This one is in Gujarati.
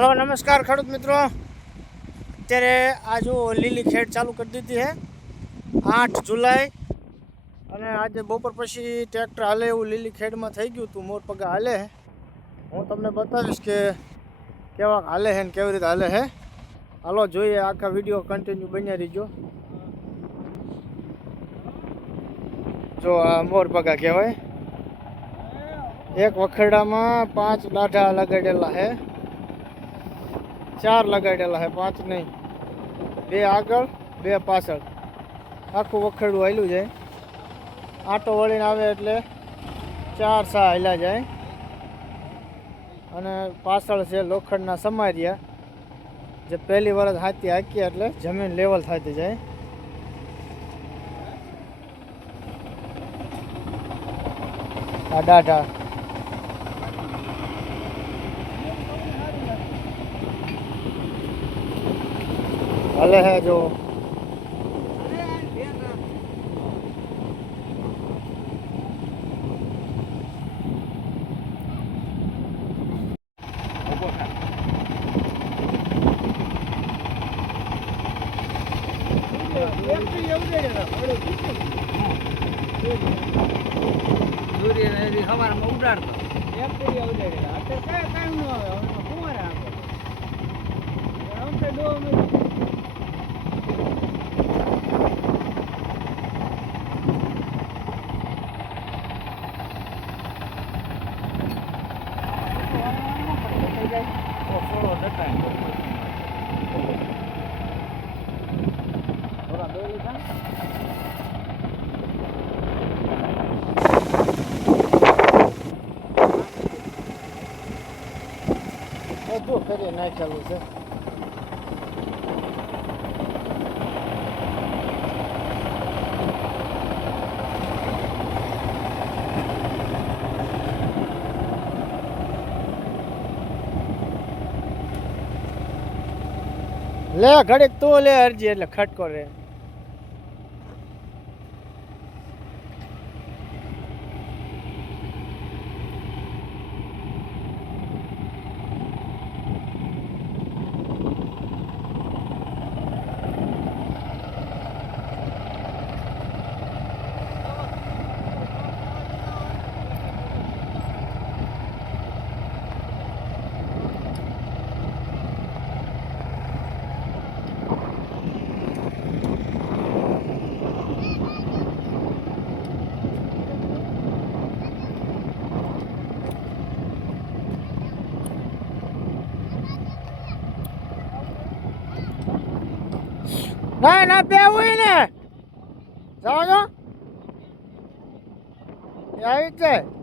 હલો નમસ્કાર ખેડૂત મિત્રો। અત્યારે આ જો લીલી ખેડ ચાલુ કરી દીધી છે 8 જુલાઈ અને આજે બપોર પછી ટ્રેક્ટર હાલે એવું લીલી ખેડમાં થઈ ગયું હતું। મોર પગા હાલે હું તમને બતાવીશ કે કેવા હાલે છે ને કેવી રીતે હાલે છે। હાલો જોઈએ આખા વિડીયો કન્ટિન્યુ બન્યા રહીજો। જો આ મોર પગા કહેવાય। એક વખેડામાં 5 દાઢા લગાડેલા છે, 4 લગાડેલા છે, 5 નહીં, 2 આગળ 2 પાછળ, આખું વખેડું હાલ્યું જાય। આટો વળીને આવે એટલે 4 સા હાલ્યા જાય અને પાછળ છે લોખંડના સમારિયા જે પહેલી વરસ હાથી હાંકીએ એટલે જમીન લેવલ થતી જાય। આ દાઢા હાલે હે જો સવારમાં ઉડાડતો બધું કરી નાખેલું છે। લે ઘડીક તો લે અરજી એટલે ખટકો રે। ના ના બે હોય ને જવા દો આવી જ જાય।